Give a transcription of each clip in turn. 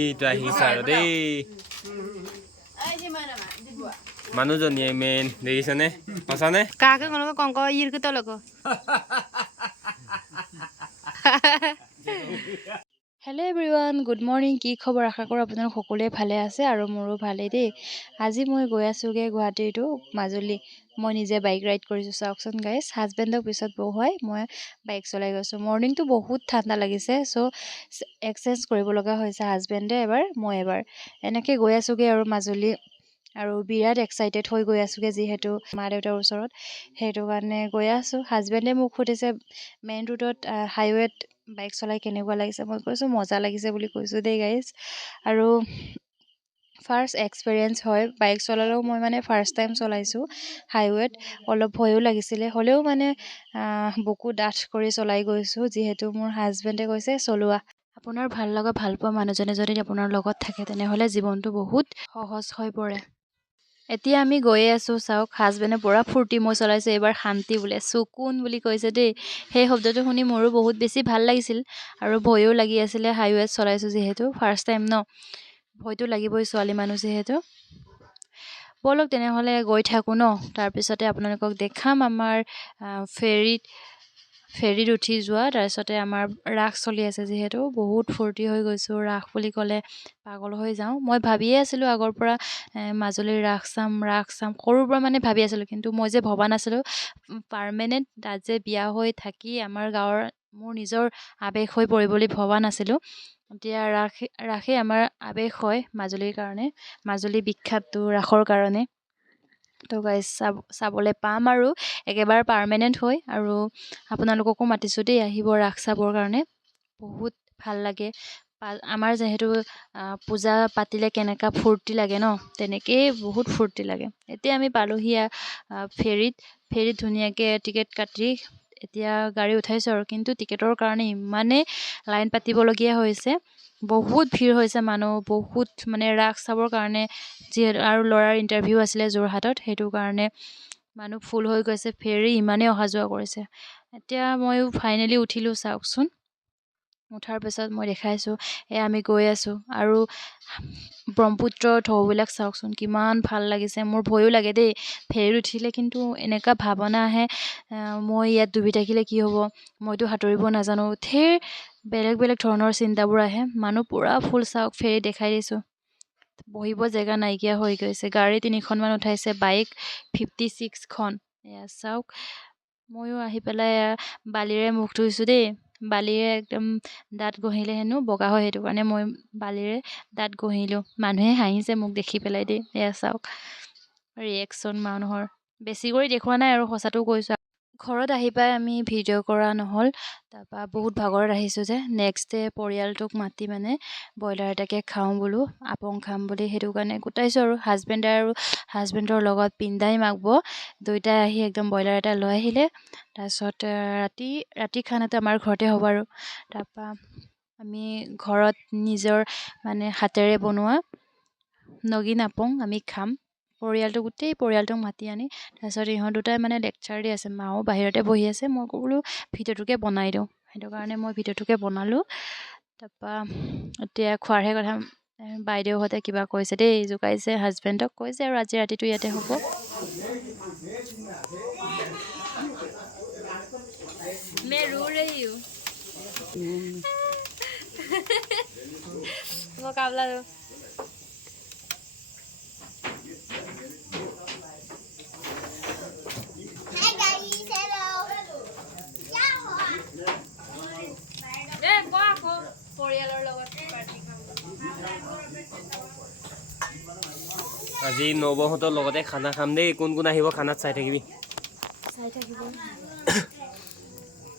এইটো আহিছে আৰু দেই মানুহজনীয়ে মেইন দেখিছেনে সঁচানে কাকে কোনোবা কংক ইৰ তলক হেল্ল' এভৰিৱান গুড মৰ্ণিং কি খবৰ আশা কৰোঁ আপোনালোক সকলোৱে ভালে আছে আৰু মোৰো ভালেই দেই আজি মই গৈ আছোঁগৈ গুৱাহাটীৰ টু মাজুলী মই নিজে বাইক ৰাইড কৰিছোঁ চাওকচোন গাইছ হাজবেণ্ডক পিছত বহুৱাই মই বাইক চলাই গৈছোঁ মৰ্ণিংটো বহুত ঠাণ্ডা লাগিছে চ' এক্সচেঞ্জ কৰিব লগা হৈছে হাজবেণ্ডে এবাৰ মই এবাৰ এনেকৈ গৈ আছোঁগৈ আৰু মাজুলী আৰু বিৰাট এক্সাইটেড হৈ গৈ আছোঁগৈ যিহেতু মা দেউতাৰ ওচৰত সেইটো কাৰণে গৈ আছোঁ হাজবেণ্ডে মোক সুধিছে মেইন ৰোডত হাইৱেত বাইক চলাই কেনেকুৱা লাগিছে মই কৈছোঁ মজা লাগিছে বুলি কৈছোঁ দেই গাইজ আৰু ফাৰ্ষ্ট এক্সপেৰিয়েঞ্চ হয় বাইক চলালেও মই মানে ফাৰ্ষ্ট টাইম চলাইছোঁ হাইৱেত অলপ ভয়ো লাগিছিলে হ'লেও মানে বুকু ডাঠ কৰি চলাই গৈছোঁ যিহেতু মোৰ হাজবেণ্ডে কৈছে চলোৱা আপোনাৰ ভাল লগা ভাল পোৱা মানুহজনে যদি আপোনাৰ লগত থাকে তেনেহ'লে জীৱনটো বহুত সহজ হৈ পৰে এতিয়া আমি গৈয়ে আছোঁ চাওক হাজবেণ্ডে পুৰা ফূৰ্তি মই চলাইছোঁ এইবাৰ শান্তি বোলে চকুন বুলি কৈছে দেই সেই শব্দটো শুনি মোৰো বহুত বেছি ভাল লাগিছিল আৰু ভয়ো লাগি আছিলে হাইৱেত চলাইছোঁ যিহেতু ফাৰ্ষ্ট টাইম ন ভয়টো লাগিবই ছোৱালী মানুহ যিহেতু ব'লক তেনেহ'লে গৈ থাকোঁ ন তাৰপিছতে আপোনালোকক দেখাম আমাৰ ফেৰীত উঠি যোৱা তাৰপিছতে আমাৰ ৰাস চলি আছে যিহেতু বহুত ফূৰ্তি হৈ গৈছোঁ ৰাস বুলি ক'লে পাগল হৈ যাওঁ মই ভাবিয়ে আছিলোঁ আগৰ পৰা মাজুলীৰ ৰাস চাম সৰুৰ পৰা মানে ভাবি আছিলোঁ কিন্তু মই যে ভবা নাছিলোঁ পাৰ্মানেণ্ট তাত যে বিয়া হৈ থাকি আমাৰ গাঁৱৰ মোৰ নিজৰ আৱেগ হৈ পৰিব বুলি ভবা নাছিলোঁ এতিয়া ৰাসে আমাৰ আৱেগ হয় মাজুলীৰ কাৰণে মাজুলী বিখ্যাতটো ৰাসৰ কাৰণে তো গাইজ চাবলৈ পাম আৰু একেবাৰে পাৰ্মানেণ্ট হৈ আৰু আপোনালোককো মাতিছোঁ দেই আহিব ৰাস চাবৰ কাৰণে বহুত ভাল লাগে আমাৰ যিহেতু পূজা পাতিলে কেনেকুৱা ফূৰ্তি লাগে ন তেনেকেই বহুত ফূৰ্তি লাগে এতিয়া আমি পালোহি ফেৰীত ধুনীয়াকৈ টিকেট কাটি এতিয়া গাড়ী উঠাইছোঁ আৰু কিন্তু টিকেটৰ কাৰণে ইমানেই লাইন পাতিবলগীয়া হৈছে বহুত ভিৰ হৈছে মানুহ বহুত মানে ৰাস চাবৰ কাৰণে যিহেতু আৰু ল'ৰাৰ ইণ্টাৰভিউ আছিলে যোৰহাটত সেইটো কাৰণে মানুহ ফুল হৈ গৈছে ফেৰী ইমানেই অহা যোৱা কৰিছে এতিয়া ময়ো ফাইনেলি উঠিলোঁ চাওকচোন উঠাৰ পিছত মই দেখাইছোঁ আমি গৈ আছোঁ আৰু ব্ৰহ্মপুত্ৰৰ ঢৌবিলাক চাওকচোন কিমান ভাল লাগিছে মোৰ ভয়ো লাগে দেই ফেৰীত উঠিলে কিন্তু এনেকুৱা ভাৱনা আহে মই ইয়াত ডুবি থাকিলে কি হ'ব মইতো সাঁতুৰিব নাজানো বেলেগ ধৰণৰ চিন্তাবোৰ আহে মানুহ পূৰা ফুল চাওক ফেৰী দেখাই দিছোঁ বহিব জেগা নাইকিয়া হৈ গৈছে গাড়ী 3খনমান উঠাইছে বাইক 56খন এয়া চাওক ময়ো আহি পেলাই বালিৰে মুখ ধুইছোঁ দেই বালিৰে একদম দাঁত ঘঁহিলে হেনো বগা হয় সেইটো কাৰণে মই বালিৰে দাঁত ঘঁহিলোঁ মানুহে হাঁহিছে মোক দেখি পেলাই দেই এয়া চাওক ৰিয়েকশ্যন মানুহৰ বেছি কৰি দেখুওৱা নাই আৰু সঁচাটো কৈছোঁ ঘৰত আহি পাই আমি ভিডিঅ' কৰা নহ'ল তাৰপৰা বহুত ভাগৰত আহিছোঁ যে নেক্সট ডে পৰিয়ালটোক মাতি মানে ব্ৰইলাৰ এটাকে খাওঁ বোলো আপং খাম বুলি সেইটো কাৰণে গোটাইছোঁ আৰু হাজবেণ্ডৰ লগত পিন্দাই মাগব দুয়োটাই আহি একদম ব্ৰইলাৰ এটা লৈ আহিলে তাৰপিছত ৰাতি খানাটো আমাৰ ঘৰতে হ'ব আৰু তাৰপৰা আমি ঘৰত নিজৰ মানে হাতেৰে বনোৱা নগিন আপং আমি খাম গোটেই পৰিয়ালটোক মাতি আনি তাৰপিছত ইহঁত দুটাই মানে লেকচাৰ দি আছে মাও বাহিৰতে বহি আছে মই বোলো ভিডিঅ'টোকে বনাই দিওঁ সেইটো কাৰণে মই ভিডিঅ'টোকে বনালোঁ তাৰপৰা এতিয়া খোৱাৰহে কথা বাইদেউহঁতে কিবা কৈছে দেই জোকাইছে হাজবেণ্ডক কৈছে আৰু আজি ৰাতিটো ইয়াতে হ'ব मैं रो रही हूँ मुकाबला दो পৰিয়ালৰ লগত আজি নবহঁতৰ লগতে খানা খাম দেই কোন আহিব খানাত চাই থাকিবি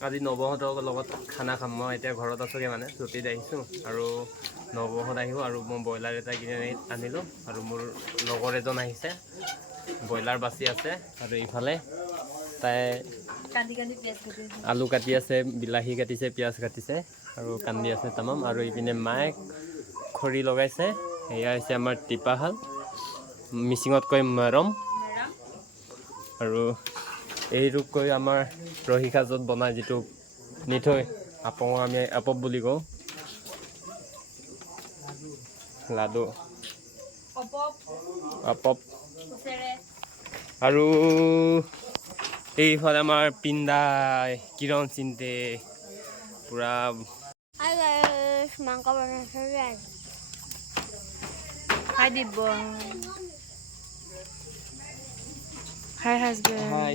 আজি নবহঁতৰ লগত খানা খাম মই এতিয়া ঘৰত আছোঁগৈ মানে ছুটীত আহিছোঁ আৰু নবহঁত আহিব আৰু মই ব্ৰইলাৰ এটা কিনি আনিলোঁ আৰু মোৰ লগৰ এজন আহিছে ব্ৰইলাৰ বাচি আছে আৰু ইফালে তাই আলু কাটি আছে বিলাহী কাটিছে পিঁয়াজ কাটিছে আৰু কান্দি আছে তামাম আৰু ইপিনে মায়ে খৰি লগাইছে এয়া হৈছে আমাৰ টিপাহাল মিচিঙত কয় মৰম আৰু এইটোক কৈ আমাৰ ৰহিকা য'ত বনায় যিটো মিঠৈ আপং আমি আপপ বুলি কওঁ লাডু অপপ আৰু এইফালে আমাৰ পিণ্ডাই কিৰণ চিন্তে পুৰা মাংস বনাইছে খাই দিব হাই হাজবেণ্ড হাই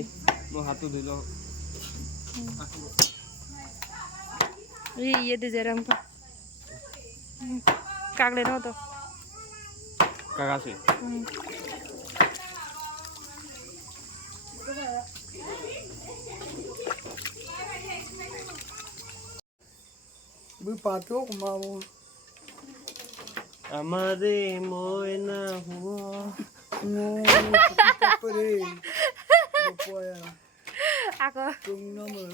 মই হাতটো ধুই লওঁ ये दे जरा हमको काग लेना हो तो কাকাছে Pato kumamo. আমারে ময়না হুয়া No, pare. Poya. Ako Tung naman.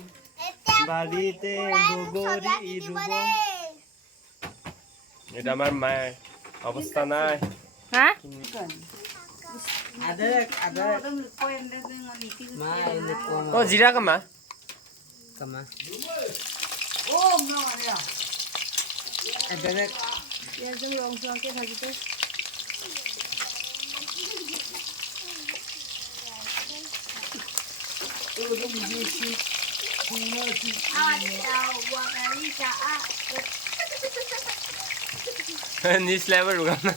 বাড়িতে বগরি রুব এটা আমার মায়ের অবস্থা নাই ha ও জিরা কামা Oh, no, Maria. यार तुम रॉन्ग फ्लॉक के भाजी पे নিচ লেভেল ৰুগাম না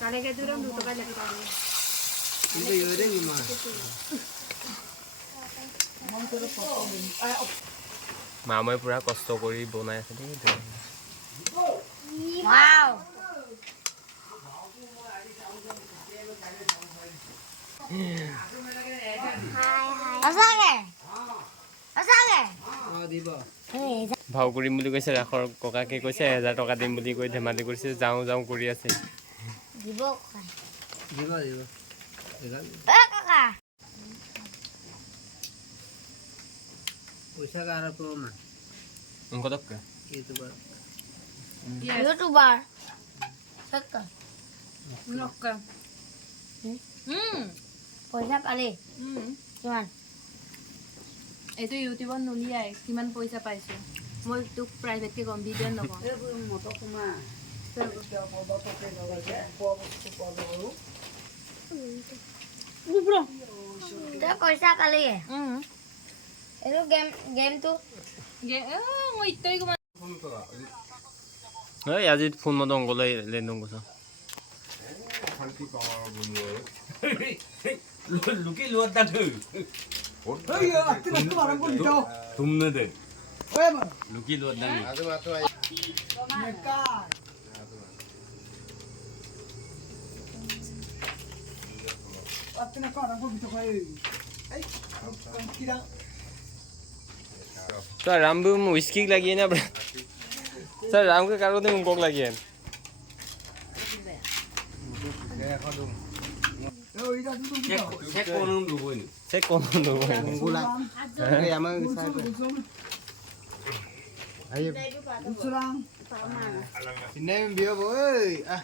काले के दूर हम दूध का लेके आ रहे মামই পুৰা কষ্ট কৰি বনাই আছে দেই wow Asage ভাও কৰিম বুলি কৈছে ৰাখৰ ককাকে কৈছে 1000 টকা দিম বুলি কৈ ধেমালি কৰিছে যাওঁ যাওঁ কৰি আছে Dibo Diba. kaka Usa ka harap ko man. অংকতক Ito ba? YouTuber Saka नक्का Pwede pali Cuman এইটো ইউটিউবত নলিয়াই কিমান পইচা পাইছো মই তোক প্ৰাইভেটকে কম ভিডিঅ' নকওঁ Dia pwede pali Itu game tuh মই ইত্যাদি কম এই আজি ফোন মতো অংকলৈ লেনদং কৈছ লুকি লোৱা দাঁত Hey, ati na tu marang ko dito. তুমনে দে Oy, man. লুকি লোৱা দাঁত Meka. Ati na marang ko dito kay. Ay, ang kira. তই ৰামবু উইস্কিক লাগিয়ে না স্যার রামকে কারো দিন কক লাগিয়ে Oy, ida tu tu. চেক কোনম দুবই নি সে কোন দেবো Gula. Ay, amang sa. Ay, usulang. Sinay biyo boy. Ah.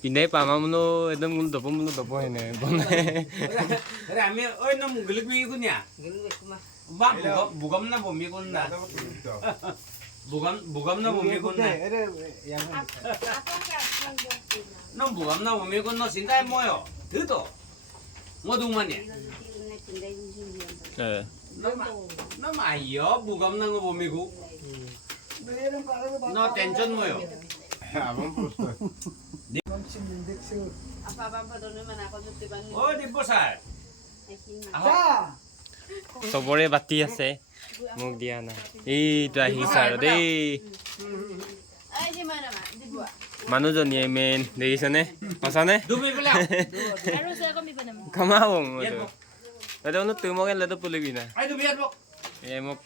পিন্ধাই পামা মোনো একদম মোলো দপ হেনে বনাই আরে আমি ওই নম গলিক মি কুনিয়া বা বুগম না বমি কোন না বুগম না বমি কোন না Ere, yang. নম বুগম না বমি কোন না সিনদাই ময়ো ধুতো মো দুমানে নম আইয়ো বুগম না বমি কো Meron para sa no tension ময়ো ও দিব্য স্যার চবৰে বাতি আছে মোক দিয়া নাই এইটো আহিছে আৰু দেই মানুহজনীয়ে মেইন দেখিছেনে সঁচানে দুবি বলা আৰু সে কমি বনাম কমাব এইটো মানে তুই মোক লেটো পুলিবি না আই দুবি আত এই মোক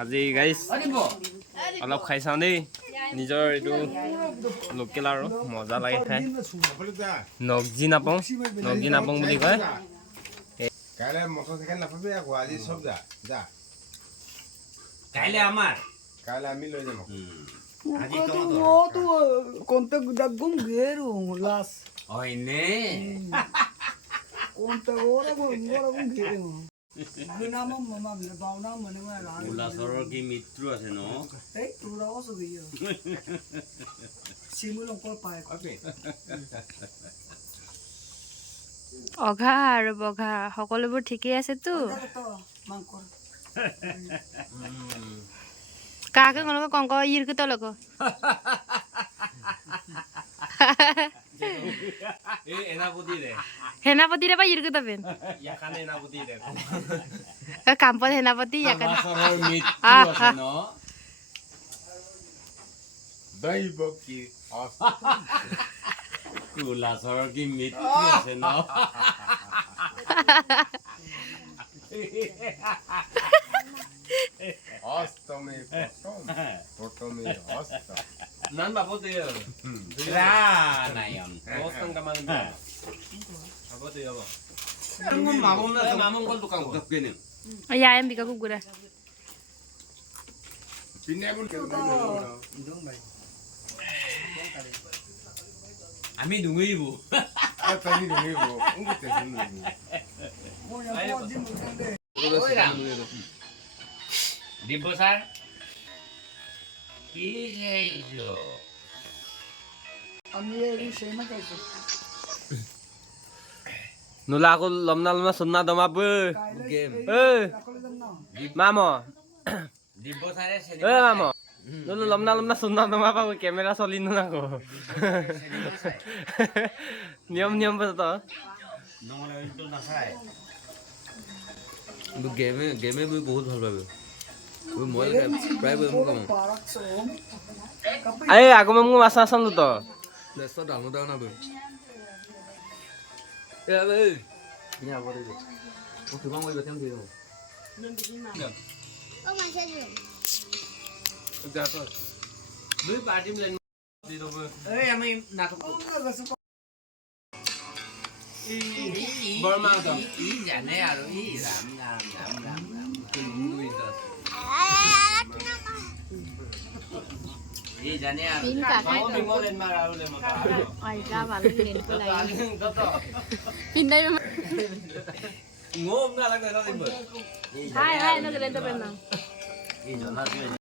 আজি গাইছ আদিব অলপ খাই চাওঁ দেই নিজৰ এইটো লোকেল আৰু মজা লাগে খাই নগজি নাপাওঁ বুলি কয় কাইলৈ মটৰচাইকেল নাপাবি আকৌ আজি চব যা যা কাইলে আমার কাইলৈ আমি লৈ যাম আকৌ। আজি Ko তোমার tu mo tu kontak dagong gero las. হয়নে Konta ora gon ghireng. Gunama mama ne bauna mane ma ran. উলাচৰৰ কি মিত্ৰ আছে ন Ei, tura oso giyo. Simulong ko pae. অঘা আৰু বঘা সকলোবোৰ ঠিকেই আছেতো To mangkor. কাকে কোনোকে কংক ইৰকে তলক এই এনাপতি দে সেনাপতিৰে বা ইৰকে তবেন ইয়াখানে এনাপতি দে কাম্পত সেনাপতি ইয়াকানে উলাচৰৰ মিত্ৰ আছে ন দৈব কি উলাচৰৰ কি মিত্ৰ আছে ন অষ্টমে প্ৰথমে অষ্ট nan bapo de ৰানায়ন boston ka man bapo de yabo Mamun না mamon kol tukang ko কেনে ইয়াম বিকা কুকুৰা পিনে কোন কেন Dong bai. আমি ডুঙিব আতানি নিব উঙ্গতে শুনু Mo ya ko din mo de. ওই রাম দিব্য স্যার কি হেইছো Ami ei shema kaise. nula aku lomna lomna sunna doma bu Game. Rakole dam na. mamo দিব্য স্যারে mamo nulu lomna lomna sunna doma pa camera solinu na ko niam ba to নহলে ইটো নাচায় গেমে মই বহুত ভাল পাবো মই প্ৰায় মই কম Parak so. Kape ay aku mau masa san to least download down Abe ya bu নি আবরে দে ও কিবা মই বেতেম দিও Ô mà xe rừng. du party plan di do bu এই আমি নাটক na gaso. Burma to ই জানে আৰু ই ৰাম ৰাম ৰাম ৰাম ৰাম ই জানে আৰু mau bingo len mararu le mata আইকা ভালো লেন কো লাগে to to পিন্দাই ngom na lang na din bu হাই হাই নগলে তো পেন ই জনা